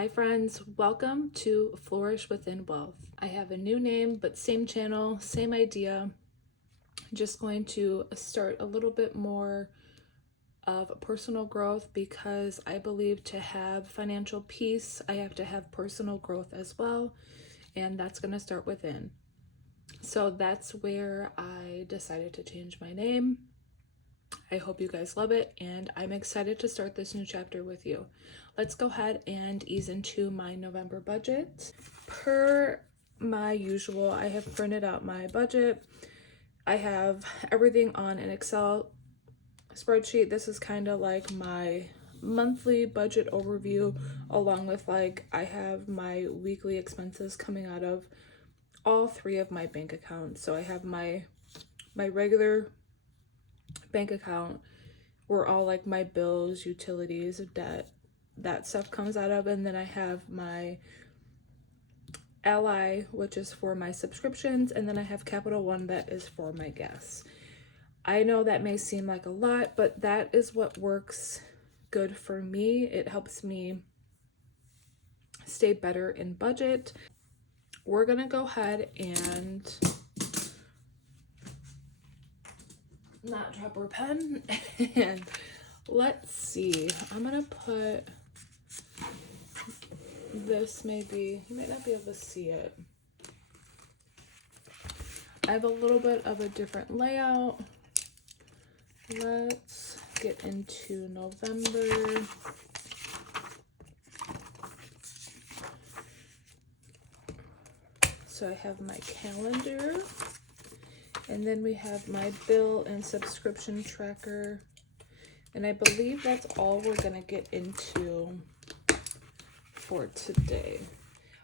Hi friends, welcome to Flourish Within Wealth. I have a new name, but same channel, same idea. Just going to start a little bit more of personal growth because I believe to have financial peace, I have to have personal growth as well, and that's going to start within. So that's where I decided to change my name. I hope you guys love it, and I'm excited to start this new chapter with you. Let's go ahead and ease into my November budget. Per my usual, I have printed out my budget. I have everything on an Excel spreadsheet. This is kind of like my monthly budget overview, along with I have my weekly expenses coming out of all three of my bank accounts. So I have my regular bank account where all my bills, utilities, debt, that stuff comes out of, and then I have my Ally, which is for my subscriptions, and then I have Capital One that is for my gas. I know that may seem like a lot, but that is what works good for me. It helps me stay better in budget. We're gonna go ahead and not drop our pen and let's see. I'm gonna put this, maybe you might not be able to see it. I have a little bit of a different layout. Let's get into November. So I have my calendar, and then we have my bill and subscription tracker, and I believe that's all we're gonna get into for today.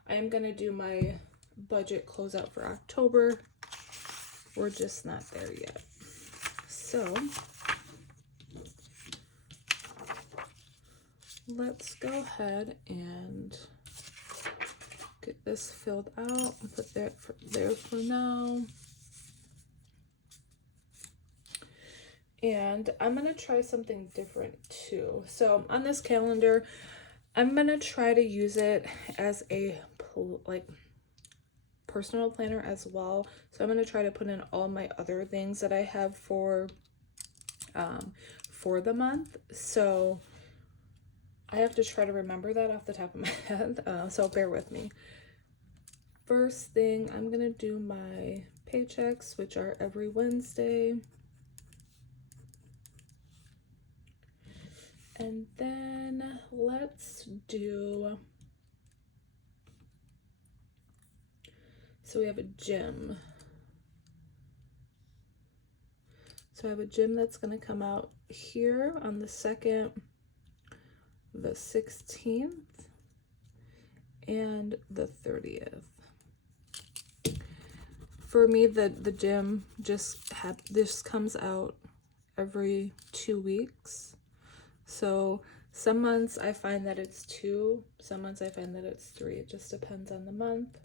I am gonna do my budget closeout for October. We're just not there yet. So let's go ahead and get this filled out and put that there for now. And I'm gonna try something different too. So on this calendar, I'm gonna try to use it as a personal planner as well. So I'm gonna try to put in all my other things that I have for the month. So I have to try to remember that off the top of my head. So bear with me. First thing, I'm gonna do my paychecks, which are every Wednesday. And then let's do, so we have a gym. So I have a gym that's going to come out here on the 2nd, the 16th, and the 30th. For me, the gym this comes out every 2 weeks. So some months I find that it's 2, some months I find that it's 3. It just depends on the month.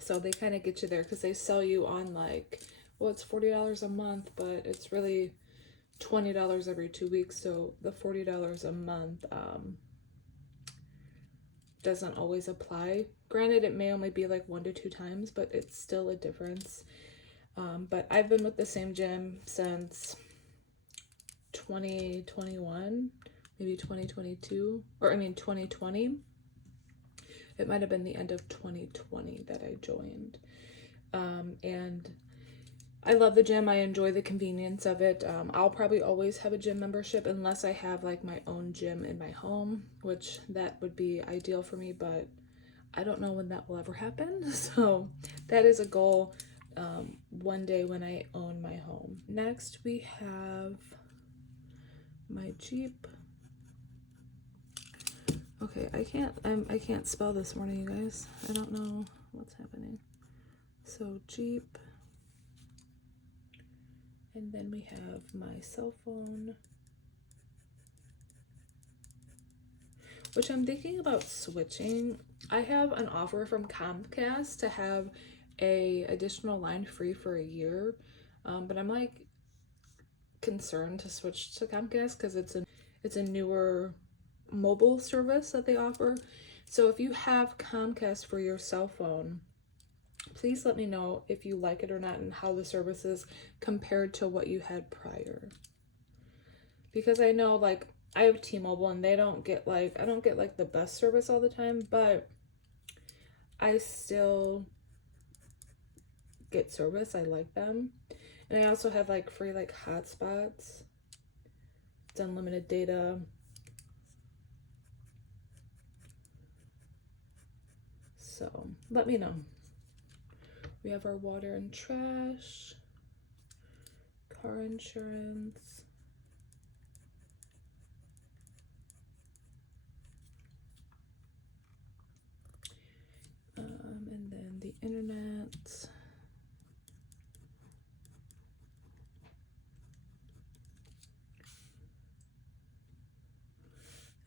So they kind of get you there because they sell you on well, it's $40 a month, but it's really $20 every 2 weeks. So the $40 a month doesn't always apply. Granted, it may only be 1 to 2 times, but it's still a difference. But I've been with the same gym since 2021, maybe 2022, or 2020. It might have been the end of 2020 that I joined. And I love the gym. I enjoy the convenience of it. I'll probably always have a gym membership unless I have my own gym in my home, which that would be ideal for me, but I don't know when that will ever happen. So that is a goal, one day when I own my home. Next we have my Jeep. Okay, I can't spell this morning, you guys. I don't know what's happening. So Jeep. And then we have my cell phone, which I'm thinking about switching. I have an offer from Comcast to have a additional line free for a year, but I'm concerned to switch to Comcast because it's a newer mobile service that they offer. So if you have Comcast for your cell phone, please let me know if you like it or not and how the service is compared to what you had prior. Because I know, like, I have T-Mobile and they don't get like, I don't get like the best service all the time, but I still get service. I like them. And I also have like free like hotspots. It's unlimited data. So let me know. We have our water and trash, car insurance, and then the internet.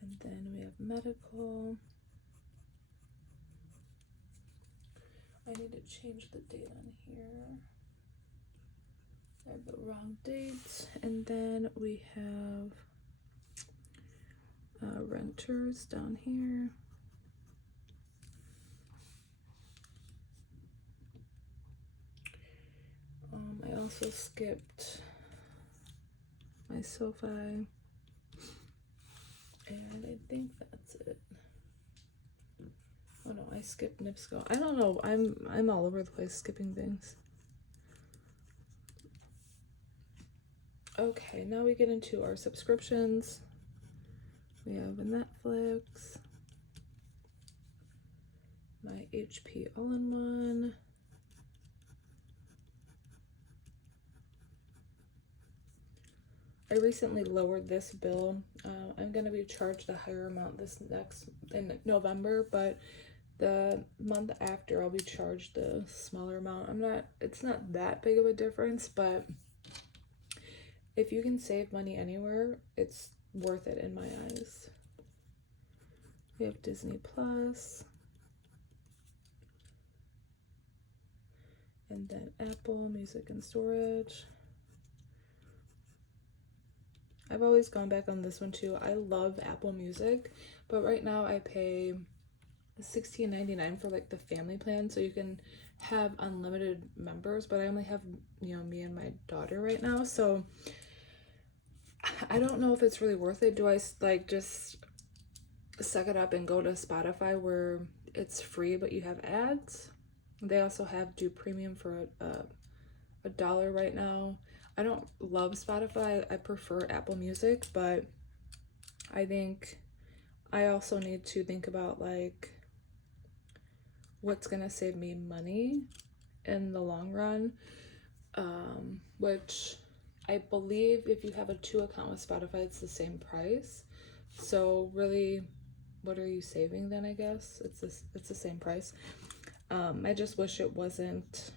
And then we have medical. I need to change the date on here. I have the wrong date. And then we have renters down here. I also skipped my SoFi, and I think that's it. Oh no, I skipped NIPSCO. I don't know. I'm all over the place skipping things. Okay, now we get into our subscriptions. We have a Netflix, my HP All-in-One, I recently lowered this bill. I'm going to be charged a higher amount in November, but the month after I'll be charged a smaller amount. It's not that big of a difference, but if you can save money anywhere, it's worth it in my eyes. We have Disney Plus. And then Apple Music and Storage. I've always gone back on this one too. I love Apple Music, but right now I pay $16.99 for like the family plan, so you can have unlimited members, but I only have, me and my daughter right now, so I don't know if it's really worth it. Do I like just suck it up and go to Spotify where it's free but you have ads? They also have do premium for a dollar right now. I don't love Spotify. I prefer Apple Music, but I think I also need to think about like what's gonna save me money in the long run, which I believe if you have a 2 account with Spotify, it's the same price. So really, what are you saving then? I guess it's the same price. I just wish it wasn't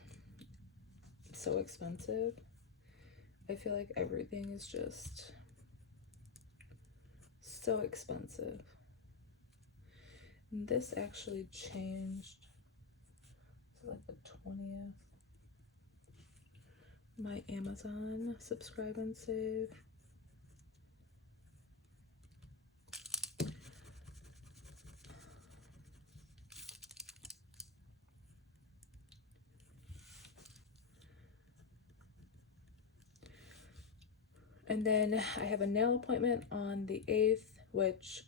so expensive. I feel like everything is just so expensive. And this actually changed. It's like the 20th. My Amazon subscribe and save. And then I have a nail appointment on the 8th, which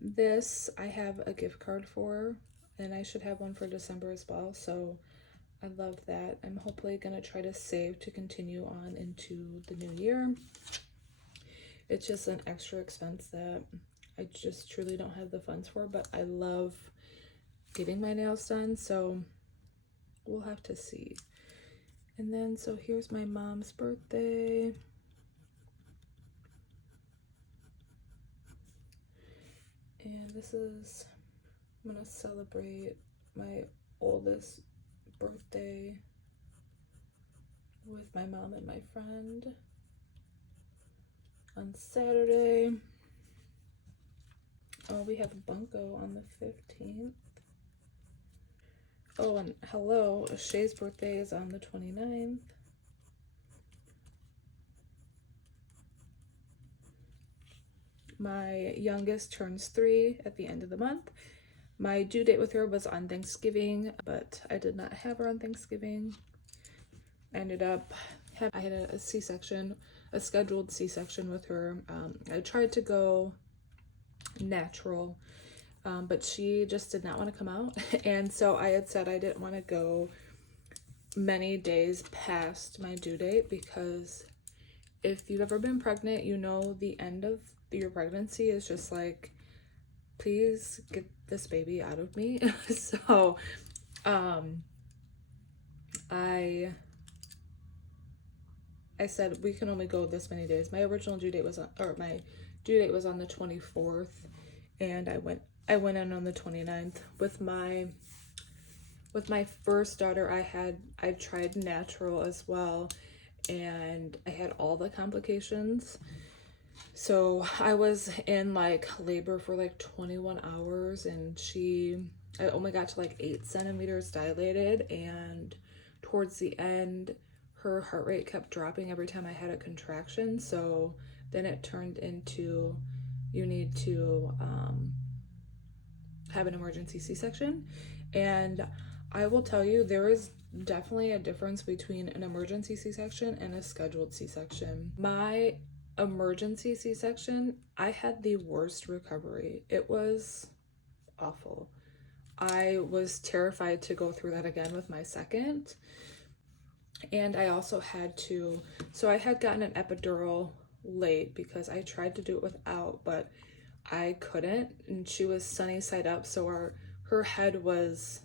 this I have a gift card for, and I should have one for December as well. So I love that. I'm hopefully going to try to save to continue on into the new year. It's just an extra expense that I just truly don't have the funds for, but I love getting my nails done, so we'll have to see. And then, so here's my mom's birthday. And this is, I'm gonna celebrate my oldest birthday with my mom and my friend on Saturday. Oh, we have Bunko on the 15th. Oh, and hello, Shay's birthday is on the 29th. My youngest turns 3 at the end of the month. My due date with her was on Thanksgiving, but I did not have her on Thanksgiving. I ended up I had a C-section, a scheduled C-section with her. I tried to go natural, but she just did not want to come out. And so I had said I didn't want to go many days past my due date, because if you've ever been pregnant, you know the end of your pregnancy is just like, please get this baby out of me. So I said we can only go this many days. My original due date was on, or my due date was on the 24th, and I went in on the 29th. With my first daughter, I tried natural as well, and I had all the complications. So I was in like labor for like 21 hours, and I only got to like 8 centimeters dilated, and towards the end her heart rate kept dropping every time I had a contraction. So then it turned into, you need to have an emergency C-section. And I will tell you, there is definitely a difference between an emergency C-section and a scheduled C-section. My emergency C-section, I had the worst recovery. It was awful. I was terrified to go through that again with my second. And I also had to, so I had gotten an epidural late because I tried to do it without, but I couldn't, and she was sunny side up, so her head was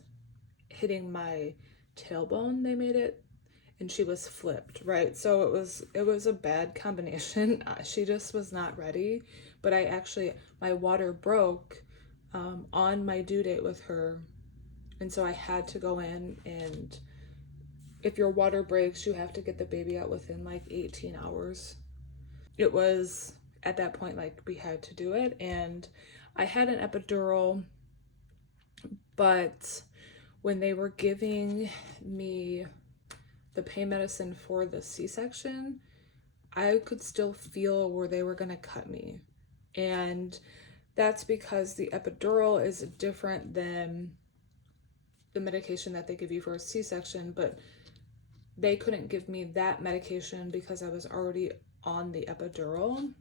hitting my tailbone, they made it, and she was flipped, right? So it was a bad combination. She just was not ready. But my water broke on my due date with her, and so I had to go in, and if your water breaks, you have to get the baby out within like 18 hours. It was at that point like we had to do it, and I had an epidural, but when they were giving me the pain medicine for the C-section, I could still feel where they were going to cut me. And that's because the epidural is different than the medication that they give you for a C-section, but they couldn't give me that medication because I was already on the epidural.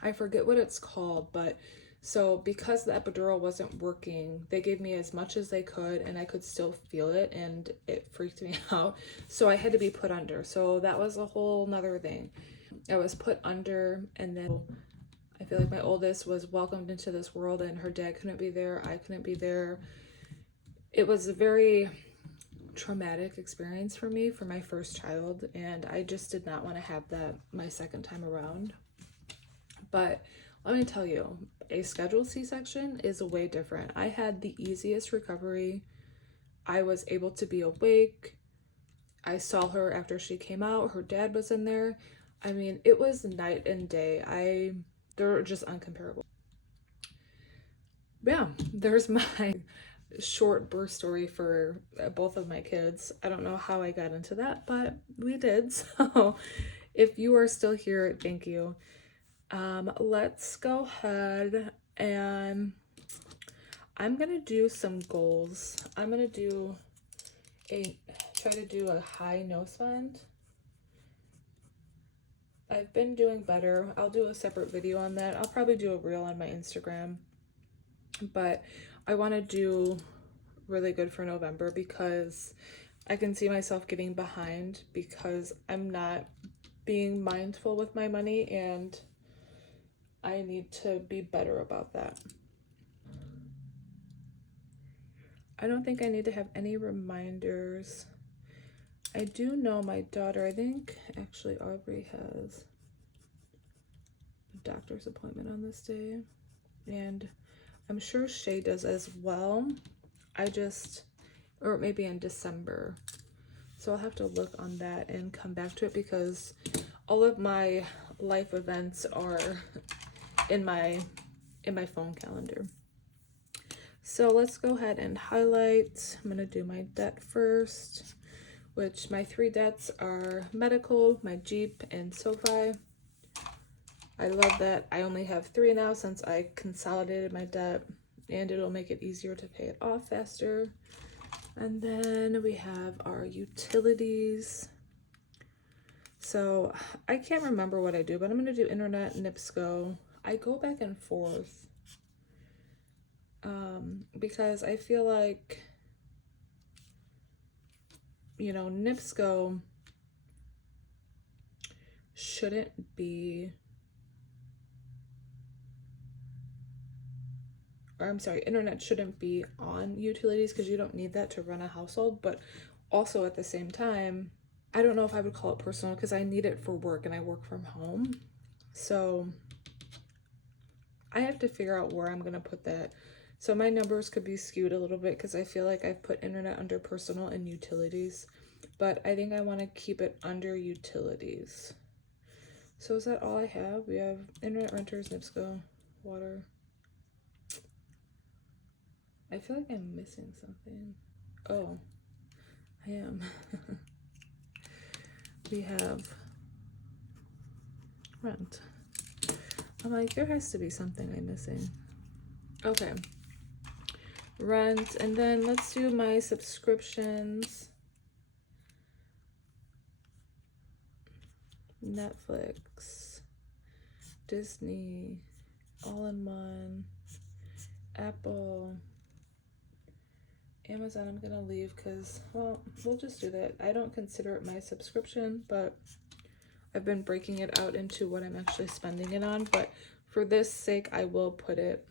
I forget what it's called, but so because the epidural wasn't working, they gave me as much as they could, and I could still feel it, and it freaked me out. So I had to be put under. So that was a whole nother thing. I was put under, and then I feel like my oldest was welcomed into this world, and her dad couldn't be there. I couldn't be there. It was a very traumatic experience for me for my first child, and I just did not want to have that my second time around. But let me tell you, a scheduled C-section is way different. I had the easiest recovery. I was able to be awake. I saw her after she came out. Her dad was in there. I mean, it was night and day. They're just uncomparable. Yeah, there's my short birth story for both of my kids. I don't know how I got into that, but we did. So if you are still here, thank you. Let's go ahead, and I'm gonna do some goals. I'm gonna try to do a high no spend. I've been doing better. I'll do a separate video on that. I'll probably do a reel on my Instagram, but I want to do really good for November because I can see myself getting behind because I'm not being mindful with my money, and I need to be better about that. I don't think I need to have any reminders. I do know my daughter, I think actually Aubrey has a doctor's appointment on this day, and I'm sure Shay does as well. Or maybe in December. So I'll have to look on that and come back to it because all of my life events are in my phone calendar. So let's go ahead and highlight. I'm gonna do my debt first, which my 3 debts are medical, my Jeep, and SoFi. I love that I only have 3 now since I consolidated my debt, and it'll make it easier to pay it off faster. And then we have our utilities. So I can't remember what I do, but I'm going to do internet, NIPSCO. I go back and forth because I feel like, you know, NIPSCO shouldn't be, or I'm sorry, internet shouldn't be on utilities because you don't need that to run a household. But also at the same time, I don't know if I would call it personal because I need it for work and I work from home. So I have to figure out where I'm going to put that. So my numbers could be skewed a little bit because I feel like I've put internet under personal and utilities, but I think I want to keep it under utilities. So is that all I have? We have internet, renters, NIPSCO, water. I feel like I'm missing something. Oh, I am. We have rent. I'm like, there has to be something I'm missing. Okay. Rent, and then let's do my subscriptions. Netflix, Disney, all-in-one, Apple, Amazon I'm gonna leave because, well, we'll just do that. I don't consider it my subscription, but I've been breaking it out into what I'm actually spending it on. But for this sake, I will put it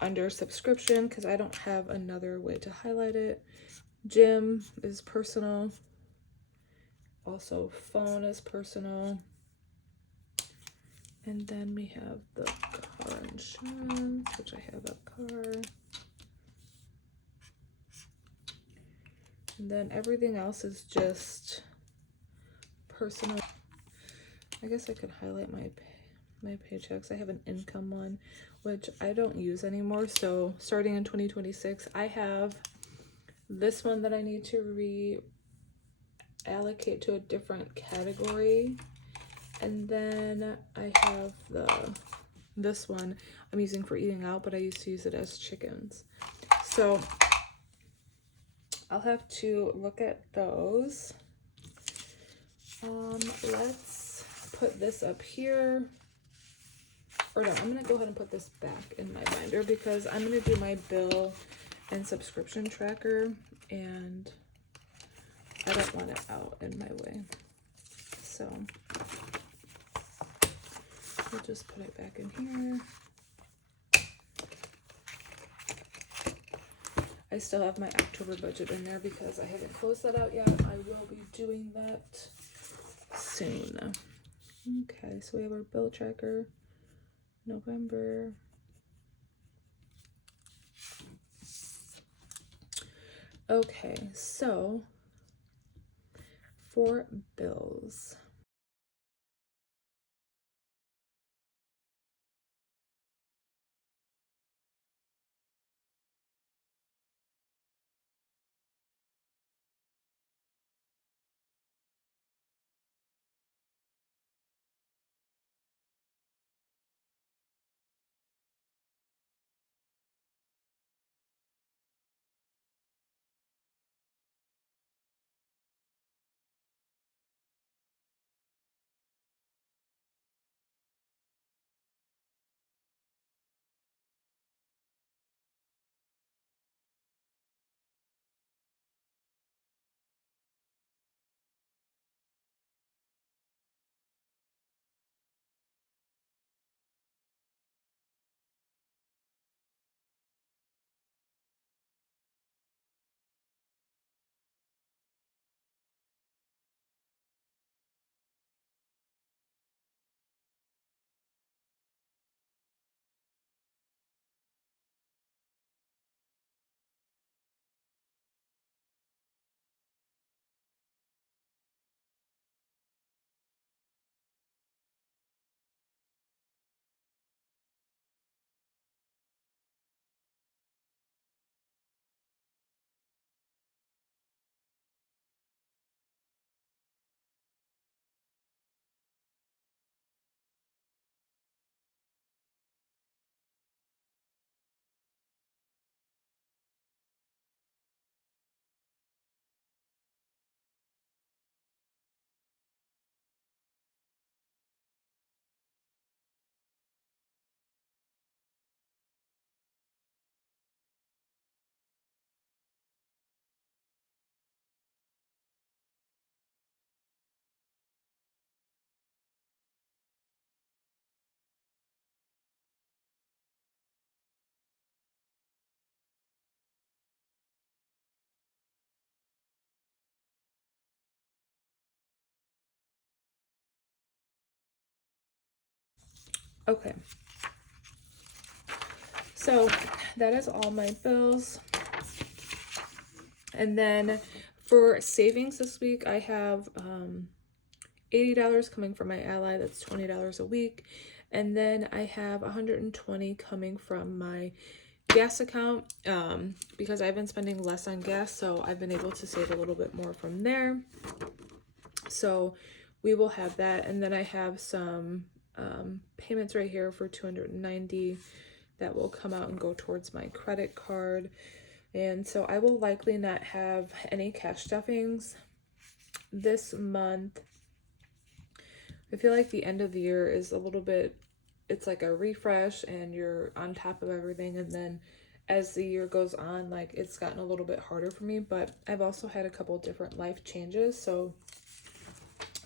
under subscription because I don't have another way to highlight it. Gym is personal. Also, phone is personal. And then we have the car insurance, which I have a car. And then everything else is just personal. I guess I could highlight my paychecks. I have an income one, which I don't use anymore. So starting in 2026, I have this one that I need to reallocate to a different category. And then I have this one I'm using for eating out, but I used to use it as chickens. So I'll have to look at those. Let's put this up here. Or no, I'm gonna go ahead and put this back in my binder because I'm gonna do my bill and subscription tracker, and I don't want it out in my way. So we'll just put it back in here. I still have my October budget in there because I haven't closed that out yet. I will be doing that soon. Okay, so we have our bill tracker, November. Okay, so for bills, Okay. So that is all my bills. And then for savings this week, I have $80 coming from my ally. That's $20 a week. And then I have $120 coming from my gas account because I've been spending less on gas, so I've been able to save a little bit more from there. So we will have that. And then I have some payments right here for $290 that will come out and go towards my credit card. And so I will likely not have any cash stuffings this month. I feel like the end of the year is a little bit, it's like a refresh and you're on top of everything. And then as the year goes on, like it's gotten a little bit harder for me, but I've also had a couple different life changes. So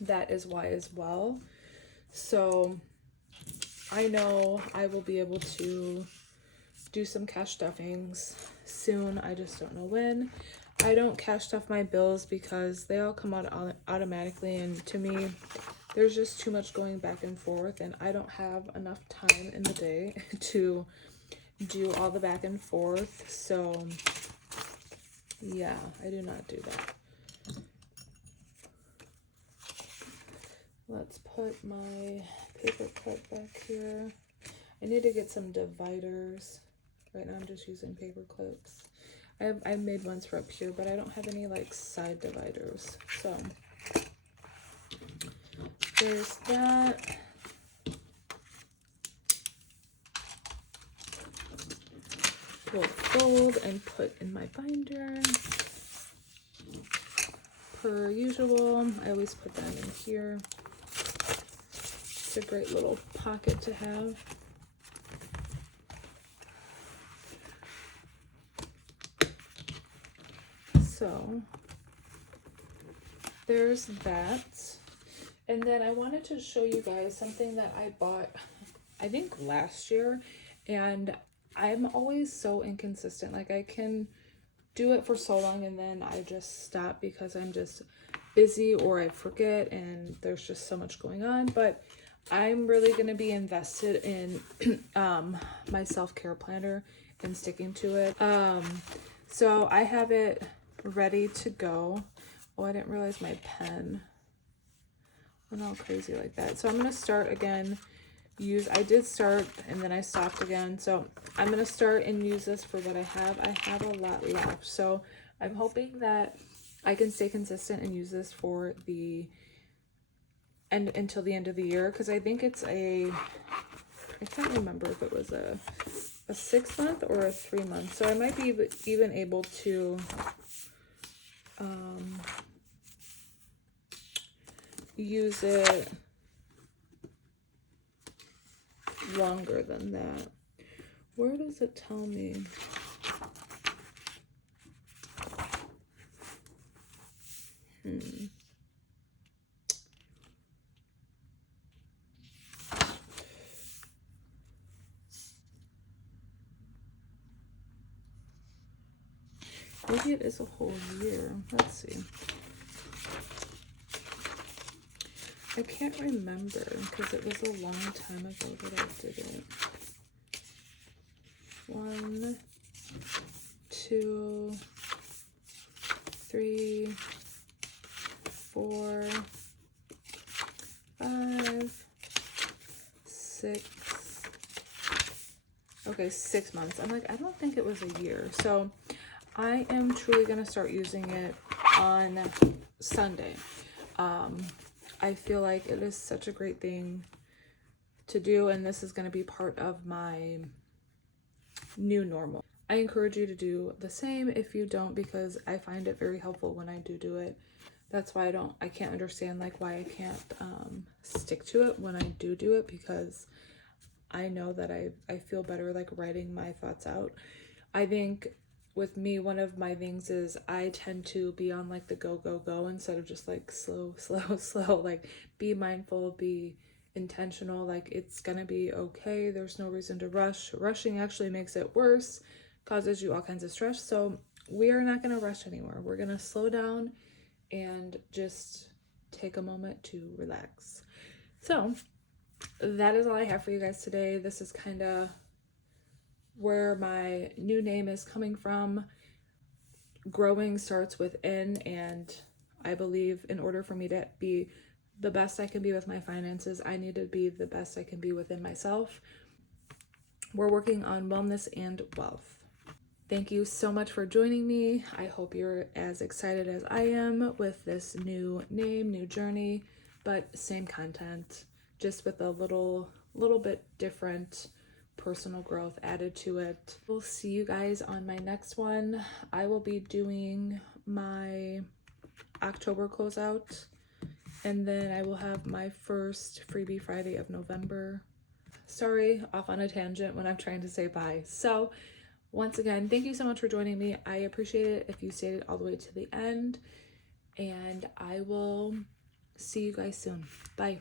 that is why as well. So I know I will be able to do some cash stuffings soon. I just don't know when. I don't cash stuff my bills because they all come out automatically, and to me there's just too much going back and forth, and I don't have enough time in the day to do all the back and forth. So yeah, I do not do that. Let's put my paper clip back here. I need to get some dividers. Right now I'm just using paper clips. I made ones for up here, but I don't have any like side dividers. So there's that. We'll fold and put in my binder. Per usual, I always put that in here. It's a great little pocket to have. So there's that. And then I wanted to show you guys something that I bought, I think last year, and I'm always so inconsistent. Like I can do it for so long and then I just stop because I'm just busy or I forget and there's just so much going on. But I'm really going to be invested in my self-care planner and sticking to it. So I have it ready to go. Oh, I didn't realize my pen went all crazy like that. So I'm going to start again. I did start and then I stopped again. So I'm going to start and use this for what I have. I have a lot left. So I'm hoping that I can stay consistent and use this for the end until the end of the year. Cause I think it's I can't remember if it was a 6 month or a 3 month. So I might be even able to, use it longer than that. Where does it tell me? Maybe it is a whole year. Let's see. I can't remember because it was a long time ago that I did it. 1, 2, 3, 4, 5, 6. Okay, 6 months. I'm like, I don't think it was a year. So I am truly going to start using it on Sunday. I feel like it is such a great thing to do, and this is going to be part of my new normal. I encourage you to do the same if you don't, because I find it very helpful when I do it. That's why I can't understand like why I can't stick to it when I do it, because I know that I feel better like writing my thoughts out. I think with me, one of my things is I tend to be on like the go instead of just like slow, like be mindful, be intentional, like it's gonna be okay. There's no reason to rush. Rushing actually makes it worse, causes you all kinds of stress. So we are not gonna rush anymore. We're gonna slow down and just take a moment to relax. So that is all I have for you guys today. This is kind of where my new name is coming from. Growing starts within, and I believe in order for me to be the best I can be with my finances, I need to be the best I can be within myself. We're working on wellness and wealth. Thank you so much for joining me. I hope you're as excited as I am with this new name, new journey, but same content, just with a little bit different personal growth added to it. We'll see you guys on my next one. I will be doing my October closeout, and then I will have my first freebie Friday of November. Sorry, off on a tangent when I'm trying to say bye. So once again, thank you so much for joining me. I appreciate it if you stayed it all the way to the end, and I will see you guys soon. Bye.